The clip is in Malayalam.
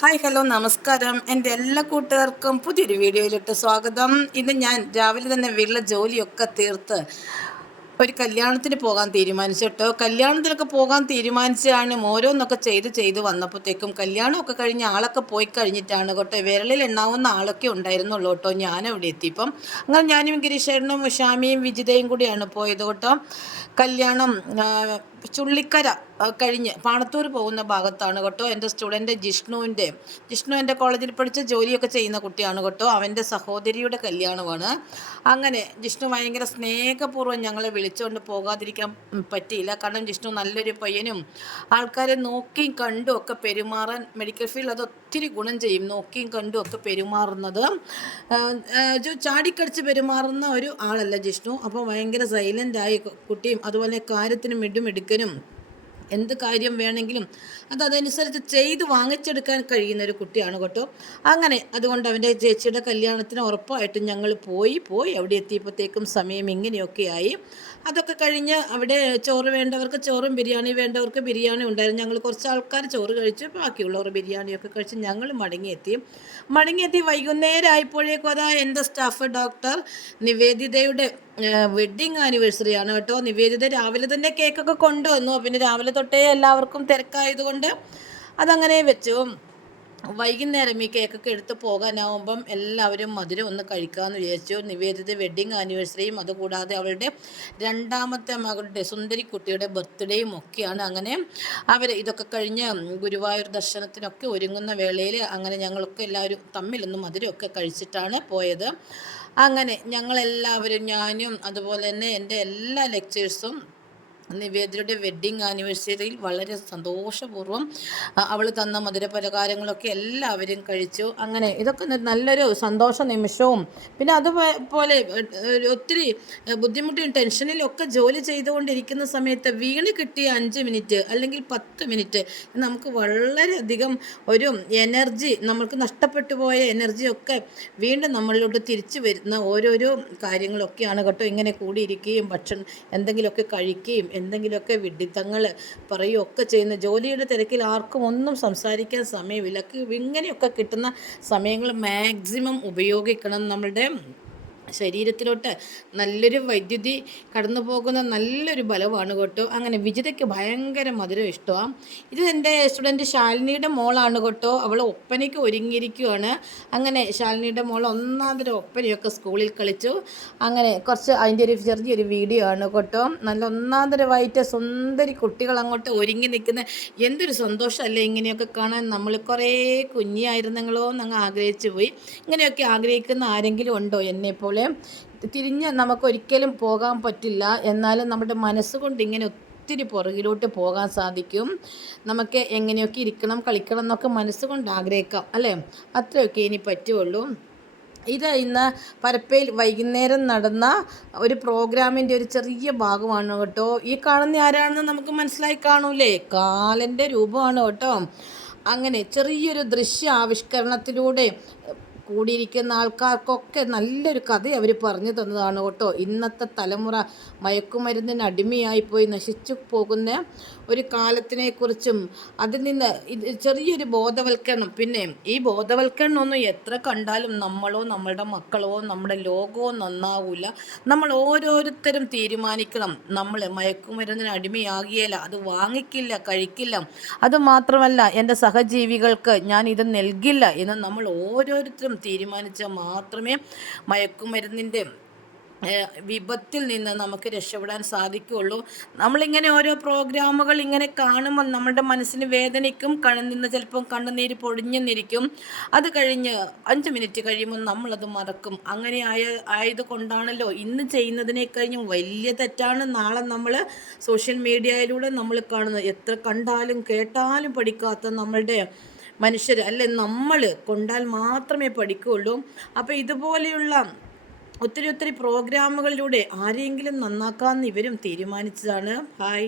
ഹായ് ഹലോ നമസ്കാരം. എൻ്റെ എല്ലാ കൂട്ടുകാർക്കും പുതിയൊരു വീഡിയോയിലിട്ട് സ്വാഗതം. ഇന്ന് ഞാൻ രാവിലെ തന്നെ വീട്ടിലെ ജോലിയൊക്കെ തീർത്ത് ഒരു കല്യാണത്തിന് പോകാൻ തീരുമാനിച്ചു കേട്ടോ. കല്യാണത്തിനൊക്കെ പോകാൻ തീരുമാനിച്ചാണ് ഓരോന്നൊക്കെ ചെയ്ത് വന്നപ്പോഴത്തേക്കും കല്യാണമൊക്കെ കഴിഞ്ഞ് ആളൊക്കെ പോയി കഴിഞ്ഞിട്ടാണ് കേട്ടോ. വിരലിൽ എണ്ണാവുന്ന ആളൊക്കെ ഉണ്ടായിരുന്നുള്ളൂ കേട്ടോ. ഞാനവിടെ എത്തിയപ്പം അങ്ങനെ ഞാനും ഗിരീഷേട്ടനും ഷാമിയും വിജിതയും കൂടിയാണ് പോയത് കേട്ടോ. കല്യാണം ചുള്ളിക്കര കഴിഞ്ഞ് പാണത്തൂർ പോകുന്ന ഭാഗത്താണ് കേട്ടോ. എൻ്റെ സ്റ്റുഡൻറ്റ് ജിഷ്ണു എൻ്റെ കോളേജിൽ പഠിച്ച് ജോലിയൊക്കെ ചെയ്യുന്ന കുട്ടിയാണ് കേട്ടോ. അവൻ്റെ സഹോദരിയുടെ കല്യാണമാണ്. അങ്ങനെ ജിഷ്ണു ഭയങ്കര സ്നേഹപൂർവ്വം ഞങ്ങളെ വിളിച്ചുകൊണ്ട് പോകാതിരിക്കാൻ പറ്റിയില്ല. കാരണം ജിഷ്ണു നല്ലൊരു പയ്യനും ആൾക്കാരെ നോക്കിയും കണ്ടും ഒക്കെ പെരുമാറാൻ മെഡിക്കൽ ഫീൽഡ് അത് ഒത്തിരി ഗുണം ചെയ്യും. നോക്കിയും കണ്ടും ഒക്കെ പെരുമാറുന്നത് ചാടിക്കടിച്ച് പെരുമാറുന്ന ഒരു ആളല്ല ജിഷ്ണു. അപ്പോൾ ഭയങ്കര സൈലൻ്റായി കുട്ടിയും അതുപോലെ കാര്യത്തിന് മിടുമിടുക്കനും എന്ത് കാര്യം വേണമെങ്കിലും അതനുസരിച്ച് ചെയ്ത് വാങ്ങിച്ചെടുക്കാൻ കഴിയുന്ന ഒരു കുട്ടിയാണ് കേട്ടോ. അങ്ങനെ അതുകൊണ്ട് അവൻ്റെ ചേച്ചിയുടെ കല്യാണത്തിന് ഉറപ്പായിട്ടും ഞങ്ങൾ പോയി അവിടെ എത്തിയപ്പോഴത്തേക്കും സമയം ഇങ്ങനെയൊക്കെയായി. അതൊക്കെ കഴിഞ്ഞ് അവിടെ ചോറ് വേണ്ടവർക്ക് ചോറും ബിരിയാണി വേണ്ടവർക്ക് ബിരിയാണി ഉണ്ടായിരുന്നു. ഞങ്ങൾ കുറച്ച് ആൾക്കാർ ചോറ് കഴിച്ചു, ബാക്കിയുള്ളവർ ബിരിയാണിയൊക്കെ കഴിച്ച് ഞങ്ങൾ മടങ്ങിയെത്തി വൈകുന്നേരം ആയപ്പോഴേക്കും അതാ എൻ്റെ സ്റ്റാഫ് ഡോക്ടർ നിവേദിതയുടെ വെഡ്ഡിങ് ആനിവേഴ്സറിയാണ് കേട്ടോ. നിവേദിത രാവിലെ തന്നെ കേക്കൊക്കെ കൊണ്ടുവന്നു. പിന്നെ രാവിലെ തൊട്ടേ എല്ലാവർക്കും തിരക്കായതുകൊണ്ട് അതങ്ങനെ വെച്ചു. വൈകുന്നേരം ഈ കേക്കൊക്കെ എടുത്ത് പോകാനാവുമ്പം എല്ലാവരും മധുരം ഒന്ന് കഴിക്കാമെന്ന് വിചാരിച്ചു. നിവേദിത വെഡ്ഡിങ് ആനിവേഴ്സറിയും അതുകൂടാതെ അവളുടെ രണ്ടാമത്തെ മകളുടെ സുന്ദരിക്കുട്ടിയുടെ ബർത്ത്ഡേയും ഒക്കെയാണ്. അങ്ങനെ അവർ ഇതൊക്കെ കഴിഞ്ഞ് ഗുരുവായൂർ ദർശനത്തിനൊക്കെ ഒരുങ്ങുന്ന വേളയിൽ അങ്ങനെ ഞങ്ങളൊക്കെ എല്ലാവരും തമ്മിലൊന്ന് മധുരമൊക്കെ കഴിച്ചിട്ടാണ് പോയത്. അങ്ങനെ ഞങ്ങളെല്ലാവരും, ഞാനും അതുപോലെ തന്നെ എൻ്റെ എല്ലാ ലെക്ചേഴ്സും നിവേദിയുടെ വെഡ്ഡിങ് ആനിവേഴ്സറിയിൽ വളരെ സന്തോഷപൂർവ്വം അവൾ തന്ന മധുരപലഹാരങ്ങളൊക്കെ എല്ലാവരും കഴിച്ചു. അങ്ങനെ ഇതൊക്കെ നല്ലൊരു സന്തോഷ നിമിഷവും പിന്നെ അതുപോലെ ഒത്തിരി ബുദ്ധിമുട്ടും ടെൻഷനിലൊക്കെ ജോലി ചെയ്തുകൊണ്ടിരിക്കുന്ന സമയത്ത് വീണ് കിട്ടിയ 5 മിനിറ്റ് അല്ലെങ്കിൽ 10 മിനിറ്റ് നമുക്ക് വളരെയധികം ഒരു എനർജി, നമ്മൾക്ക് നഷ്ടപ്പെട്ടു പോയ എനർജിയൊക്കെ വീണ്ടും നമ്മളിലോട്ട് തിരിച്ചു വരുന്ന ഓരോരോ കാര്യങ്ങളൊക്കെയാണ് കേട്ടോ. ഇങ്ങനെ കൂടിയിരിക്കുകയും ഭക്ഷണം എന്തെങ്കിലുമൊക്കെ കഴിക്കുകയും എന്തെങ്കിലുമൊക്കെ വിഡ്ഢിത്തങ്ങൾ പറയുകയൊക്കെ ചെയ്യുന്ന ജോലിയുടെ തിരക്കിൽ ആർക്കും ഒന്നും സംസാരിക്കാൻ സമയമില്ല. ഇങ്ങനെയൊക്കെ കിട്ടുന്ന സമയങ്ങൾ മാക്സിമം ഉപയോഗിക്കണം. നമ്മളുടെ ശരീരത്തിലോട്ട് നല്ലൊരു വൈദ്യുതി കടന്നു പോകുന്ന നല്ലൊരു ബലമാണ് കേട്ടോ. അങ്ങനെ വിജിതയ്ക്ക് ഭയങ്കര മധുരം ഇഷ്ടമാണ്. ഇത് എൻ്റെ സ്റ്റുഡൻറ്റ് ശാലിനിയുടെ മോളാണ് കേട്ടോ. അവൾ ഒപ്പനയ്ക്ക് ഒരുങ്ങിയിരിക്കുകയാണ്. അങ്ങനെ ശാലിനിയുടെ മോൾ ഒന്നാന്തരം ഒപ്പനയൊക്കെ സ്കൂളിൽ കളിച്ചു. അങ്ങനെ കുറച്ച് അതിൻ്റെ ഒരു ചെറിയൊരു വീഡിയോ ആണ് കേട്ടോ. നല്ല ഒന്നാന്തരമായിട്ട് സുന്ദരി കുട്ടികൾ അങ്ങോട്ട് ഒരുങ്ങി നിൽക്കുന്ന എന്തൊരു സന്തോഷമല്ലേ ഇങ്ങനെയൊക്കെ കാണാൻ. നമ്മൾ കുറേ കുഞ്ഞായിരുന്നെങ്കിലോ എന്നങ്ങ് ആഗ്രഹിച്ചു പോയി. ഇങ്ങനെയൊക്കെ ആഗ്രഹിക്കുന്ന ആരെങ്കിലും ഉണ്ടോ എന്നെപ്പോലെ? തിരിഞ്ഞ് നമുക്കൊരിക്കലും പോകാൻ പറ്റില്ല, എന്നാലും നമ്മുടെ മനസ്സുകൊണ്ട് ഇങ്ങനെ ഒത്തിരി പുറകിലോട്ട് പോകാൻ സാധിക്കും. നമുക്ക് എങ്ങനെയൊക്കെ ഇരിക്കണം കളിക്കണം എന്നൊക്കെ മനസ്സുകൊണ്ട് ആഗ്രഹിക്കാം അല്ലേ? അത്രയൊക്കെ ഇനി പറ്റുള്ളൂ. ഇത് ഇന്ന് പരപ്പയിൽ വൈകുന്നേരം നടന്ന ഒരു പ്രോഗ്രാമിൻ്റെ ഒരു ചെറിയ ഭാഗമാണ് കേട്ടോ. ഈ കാണുന്ന ആരാണെന്ന് നമുക്ക് മനസ്സിലായി കാണൂലേ? കാലൻ്റെ രൂപമാണ് കേട്ടോ. അങ്ങനെ ചെറിയൊരു ദൃശ്യ ആവിഷ്കരണത്തിലൂടെ കൂടിയിരിക്കുന്ന ആൾക്കാർക്കൊക്കെ നല്ലൊരു കഥ അവർ പറഞ്ഞു തന്നതാണ് കേട്ടോ. ഇന്നത്തെ തലമുറ മയക്കുമരുന്നിന് അടിമയായിപ്പോയി നശിച്ചു പോകുന്ന ഒരു കാലത്തിനെക്കുറിച്ചും അതിൽ നിന്ന് ചെറിയൊരു ബോധവൽക്കരണം. പിന്നെ ഈ ബോധവൽക്കരണമൊന്നും എത്ര കണ്ടാലും നമ്മളോ നമ്മളുടെ മക്കളോ നമ്മുടെ ലോകമോ നന്നാവില്ല. നമ്മൾ ഓരോരുത്തരും തീരുമാനിക്കണം. നമ്മൾ മയക്കുമരുന്നിന് അടിമയാകിയല്ല, അത് വാങ്ങിക്കില്ല, കഴിക്കില്ല. അതുമാത്രമല്ല എൻ്റെ സഹജീവികൾക്ക് ഞാൻ ഇത് നൽകില്ല എന്ന് നമ്മൾ ഓരോരുത്തരും തീരുമാനിച്ചാൽ മാത്രമേ മയക്കുമരുന്നിൻ്റെ വിപത്തിൽ നിന്ന് നമുക്ക് രക്ഷപ്പെടാൻ സാധിക്കുകയുള്ളൂ. നമ്മളിങ്ങനെ ഓരോ പ്രോഗ്രാമുകൾ ഇങ്ങനെ കാണുമ്പോൾ നമ്മുടെ മനസ്സിന് വേദനയ്ക്കും, കണ്ണിൽ ചിലപ്പം കണ്ണുനീര് പൊടിഞ്ഞെന്നിരിക്കും. അത് കഴിഞ്ഞ് 5 മിനിറ്റ് കഴിയുമ്പോൾ നമ്മളത് മറക്കും. അങ്ങനെ ആയതുകൊണ്ടാണല്ലോ ഇന്ന് ചെയ്യുന്നതിനെ കഴിഞ്ഞും വലിയ തെറ്റാണ് നാളെ നമ്മൾ സോഷ്യൽ മീഡിയയിലൂടെ നമ്മൾ കാണുന്നത്. എത്ര കണ്ടാലും കേട്ടാലും പഠിക്കാത്ത നമ്മളുടെ മനുഷ്യർ അല്ലെ, നമ്മൾ കൊണ്ടാൽ മാത്രമേ പഠിക്കുകയുള്ളൂ. അപ്പോൾ ഇതുപോലെയുള്ള ഒത്തിരി പ്രോഗ്രാമുകളിലൂടെ ആരെങ്കിലും നന്നാക്കാമെന്ന് ഇവരും തീരുമാനിച്ചതാണ്. ഹായ്.